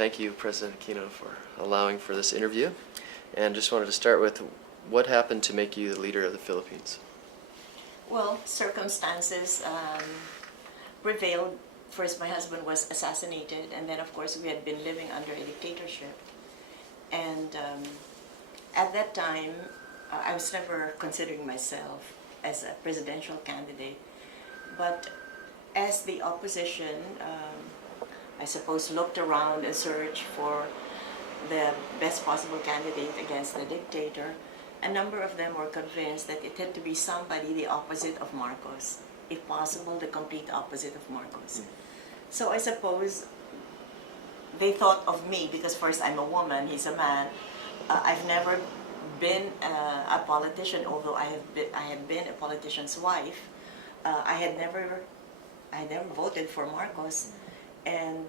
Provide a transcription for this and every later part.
thank you, President Aquino, for allowing for this interview. And just wanted to start with, what happened to make you the leader of the Philippines? Well, circumstances prevailed. First, my husband was assassinated, and then, of course, we had been living under a dictatorship. And at that time, I was never considering myself as a presidential candidate. But as the opposition, I suppose, looked around and searched for the best possible candidate against the dictator, a number of them were convinced that it had to be somebody the opposite of Marcos, if possible, the complete opposite of Marcos. So I suppose they thought of me, because first, I'm a woman, he's a man. I've never been a politician, although I have been a politician's wife. I had never voted for Marcos, and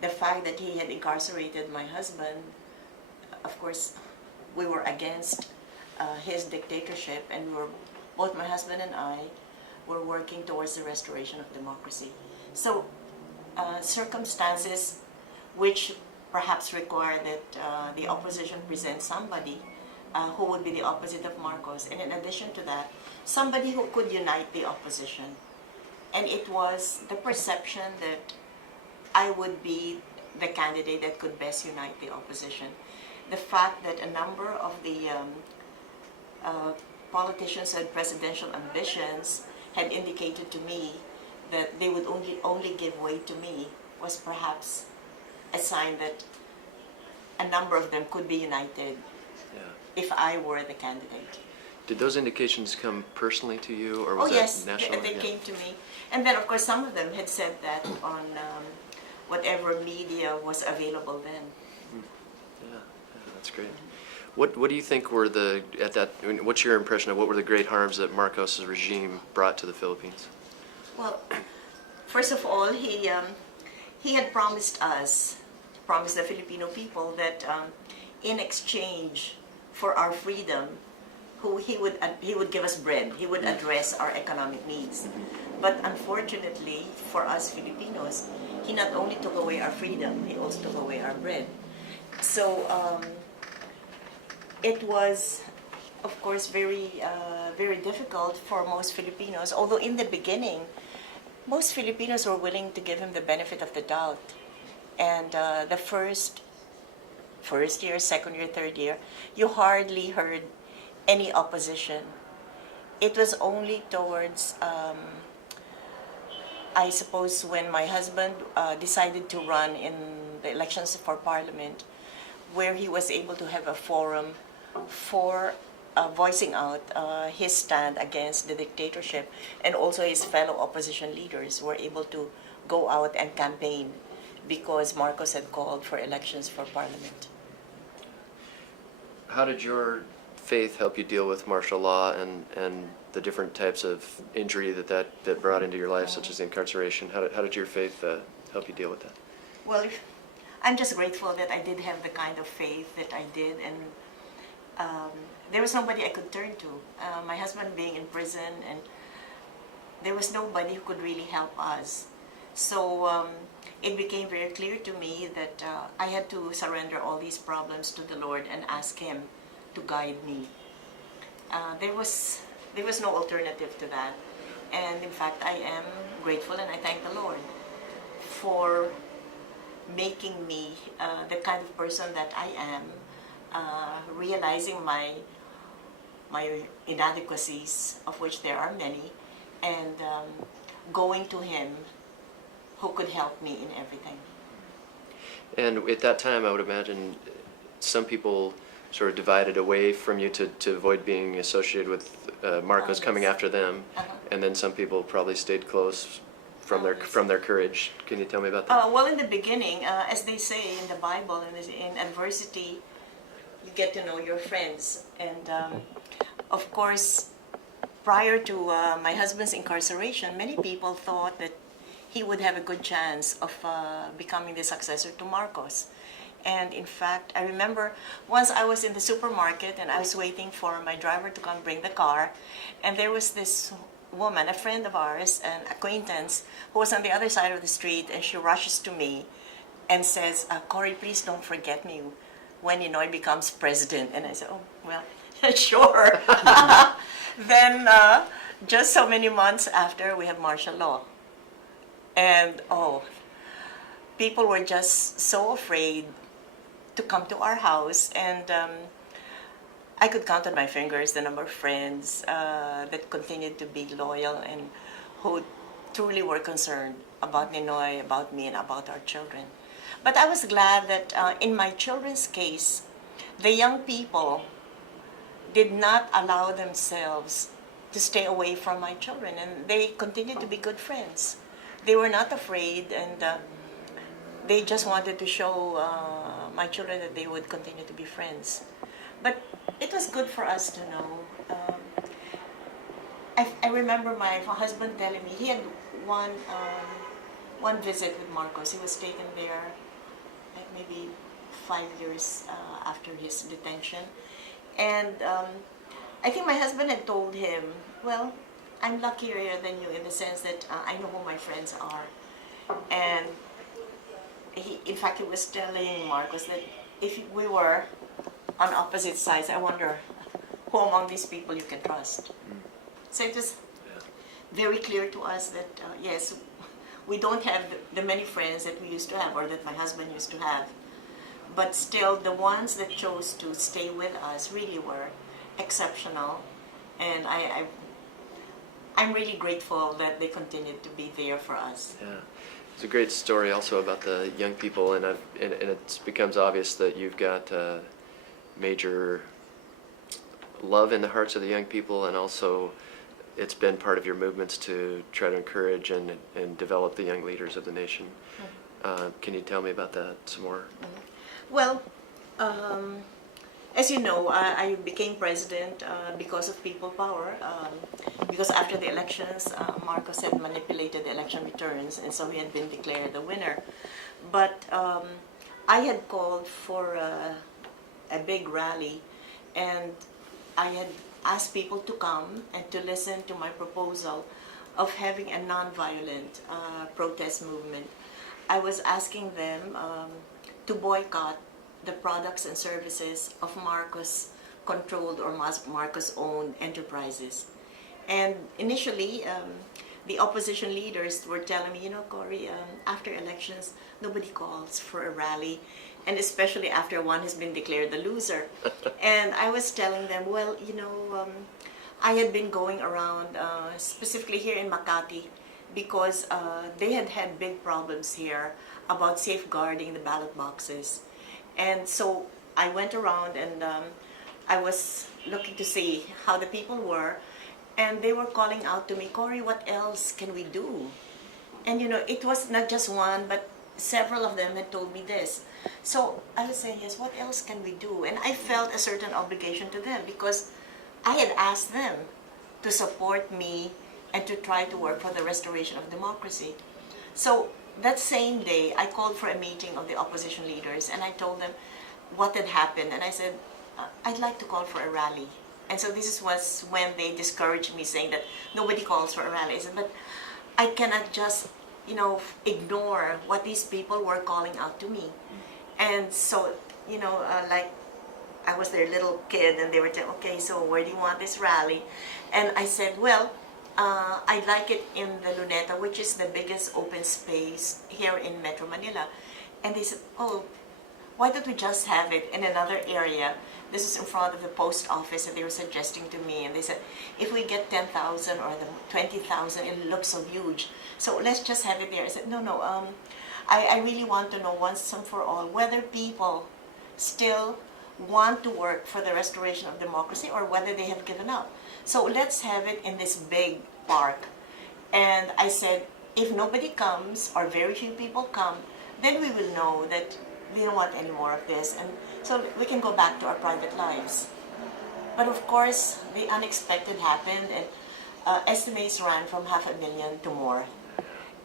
the fact that he had incarcerated my husband, of course, we were against his dictatorship, and both my husband and I were working towards the restoration of democracy. So circumstances which perhaps require that the opposition present somebody who would be the opposite of Marcos, and in addition to that, somebody who could unite the opposition. And it was the perception that I would be the candidate that could best unite the opposition. The fact that a number of the politicians who had presidential ambitions had indicated to me that they would only give way to me was perhaps a sign that a number of them could be united if I were the candidate. Did those indications come personally to you, or was yes, that national? They came to me. And then, of course, some of them had said that on whatever media was available then. Yeah, that's great. What do you think were what's your impression of what were the great harms that Marcos' regime brought to the Philippines? Well, first of all, he had promised the Filipino people that in exchange for our freedom, he would give us bread. He would address our economic needs. But unfortunately, for us Filipinos, he not only took away our freedom, he also took away our bread. So it was, of course, very difficult for most Filipinos. Although in the beginning, most Filipinos were willing to give him the benefit of the doubt. And the first year, second year, third year, you hardly heard any opposition. It was only towards, I suppose, when my husband decided to run in the elections for Parliament, where he was able to have a forum for voicing out his stand against the dictatorship, and also his fellow opposition leaders were able to go out and campaign because Marcos had called for elections for Parliament. How did your faith help you deal with martial law and the different types of injury that brought into your life, such as incarceration? How did your faith help you deal with that? Well, I'm just grateful that I did have the kind of faith that I did, and there was nobody I could turn to. My husband being in prison, and there was nobody who could really help us. So it became very clear to me that I had to surrender all these problems to the Lord and ask Him to guide me. There was no alternative to that. And in fact, I am grateful, and I thank the Lord for making me the kind of person that I am, realizing my inadequacies, of which there are many, and going to Him who could help me in everything. And at that time, I would imagine some people sort of divided away from you to avoid being associated with Marcos coming after them, and then some people probably stayed close from their courage. Can you tell me about that? Well, in the beginning, as they say in the Bible, in adversity, you get to know your friends. And of course, prior to my husband's incarceration, many people thought that he would have a good chance of becoming the successor to Marcos. And in fact, I remember once I was in the supermarket and I was waiting for my driver to come bring the car, and there was this woman, a friend of ours, an acquaintance, who was on the other side of the street, and she rushes to me and says, Cory, please don't forget me when Ninoy becomes president. And I said, oh, well, sure. Then just so many months after, we have martial law. And people were just so afraid to come to our house. And I could count on my fingers the number of friends that continued to be loyal and who truly were concerned about Ninoy, about me, and about our children. But I was glad that in my children's case, the young people did not allow themselves to stay away from my children, and they continued to be good friends. They were not afraid, and they just wanted to show my children that they would continue to be friends. But it was good for us to know. I remember my husband telling me he had one visit with Marcos. He was taken there like maybe 5 years after his detention. And I think my husband had told him, well, I'm luckier than you in the sense that I know who my friends are. And in fact, he was telling Marcos that if we were on opposite sides, I wonder who among these people you can trust. So it was very clear to us that, yes, we don't have the many friends that we used to have or that my husband used to have. But still, the ones that chose to stay with us really were exceptional. And I'm really grateful that they continued to be there for us. Yeah. It's a great story also about the young people, and it becomes obvious that you've got major love in the hearts of the young people, and also it's been part of your movements to try to encourage and develop the young leaders of the nation. Can you tell me about that some more? Well, as you know, I became president because of people power. Because after the elections, Marcos had manipulated the election returns, and so he had been declared the winner. But I had called for a big rally, and I had asked people to come and to listen to my proposal of having a nonviolent protest movement. I was asking them to boycott the products and services of Marcos-controlled or Marcos-owned enterprises. And initially, the opposition leaders were telling me, you know, Cory, after elections, nobody calls for a rally, and especially after one has been declared the loser. And I was telling them, well, you know, I had been going around, specifically here in Makati, because they had had big problems here about safeguarding the ballot boxes. And so I went around and I was looking to see how the people were, and they were calling out to me, Cory, what else can we do? And you know, it was not just one, but several of them had told me this. So I was saying, yes, what else can we do? And I felt a certain obligation to them because I had asked them to support me and to try to work for the restoration of democracy. So that same day, I called for a meeting of the opposition leaders, and I told them what had happened. And I said, I'd like to call for a rally. And so this was when they discouraged me, saying that nobody calls for a rally. I said, but I cannot just, you know, ignore what these people were calling out to me. And so, you know, like I was their little kid, and they were telling, okay, so where do you want this rally? And I said, well, I'd like it in the Luneta, which is the biggest open space here in Metro Manila. And they said, oh, why don't we just have it in another area? This is in front of the post office, and they were suggesting to me, and they said, if we get 10,000 or the 20,000, it looks so huge. So let's just have it there. I said, no, I really want to know once and for all whether people still want to work for the restoration of democracy or whether they have given up. So let's have it in this big park. And I said, if nobody comes or very few people come, then we will know that we don't want any more of this, and so we can go back to our private lives. But of course, the unexpected happened, and estimates ran from 500,000 to more.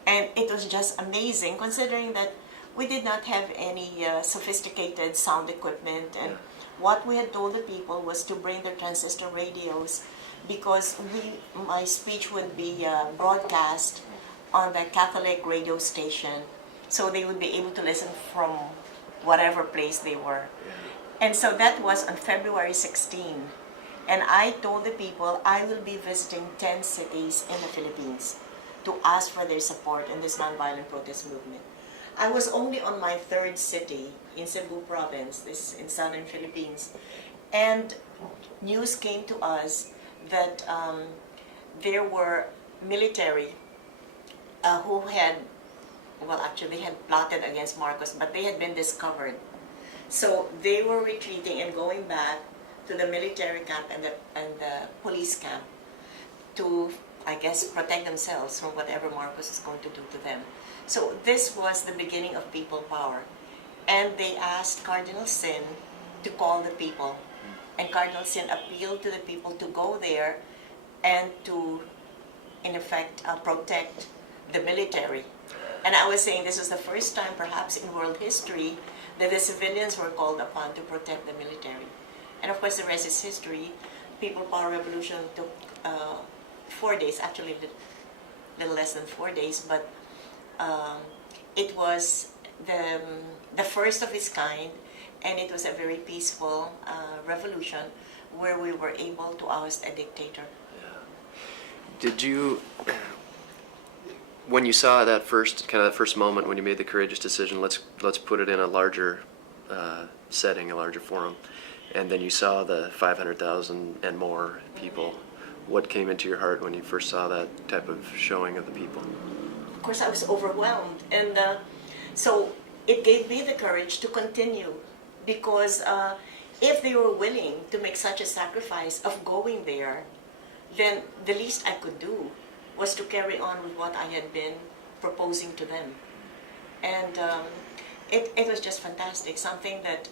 And it was just amazing, considering that we did not have any sophisticated sound equipment, and what we had told the people was to bring their transistor radios, because my speech would be broadcast on the Catholic radio station, so they would be able to listen from whatever place they were. And so that was on February 16. And I told the people I will be visiting 10 cities in the Philippines to ask for their support in this nonviolent protest movement. I was only on my third city in Cebu province, this in southern Philippines, and news came to us that there were military who had, well, actually they had plotted against Marcos, but they had been discovered. So they were retreating and going back to the military camp and the police camp to, I guess, protect themselves from whatever Marcos is going to do to them. So this was the beginning of people power. And they asked Cardinal Sin to call the people. And Cardinal Sin appealed to the people to go there and to, in effect, protect the military. And I was saying this was the first time, perhaps in world history, that the civilians were called upon to protect the military. And of course, the rest is history. People Power Revolution took 4 days, actually a little less than 4 days, but it was the first of its kind, and it was a very peaceful revolution where we were able to oust a dictator. Did you, when you saw that first moment when you made the courageous decision, let's put it in a larger setting, a larger forum, and then you saw the 500,000 and more people, what came into your heart when you first saw that type of showing of the people? Of course, I was overwhelmed, and so it gave me the courage to continue, because if they were willing to make such a sacrifice of going there, then the least I could do was to carry on with what I had been proposing to them. And it was just fantastic, something that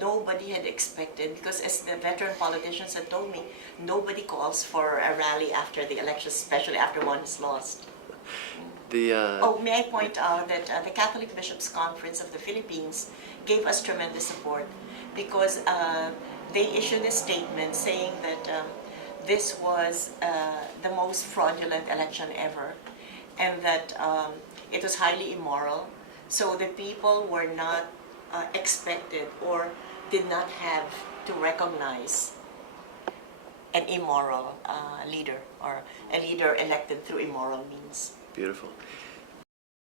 nobody had expected, because as the veteran politicians had told me, nobody calls for a rally after the election, especially after one is lost. May I point out that the Catholic Bishops' Conference of the Philippines gave us tremendous support, because they issued a statement saying that this was the most fraudulent election ever, and that it was highly immoral. So the people were not expected or did not have to recognize an immoral leader, or a leader elected through immoral means. Beautiful.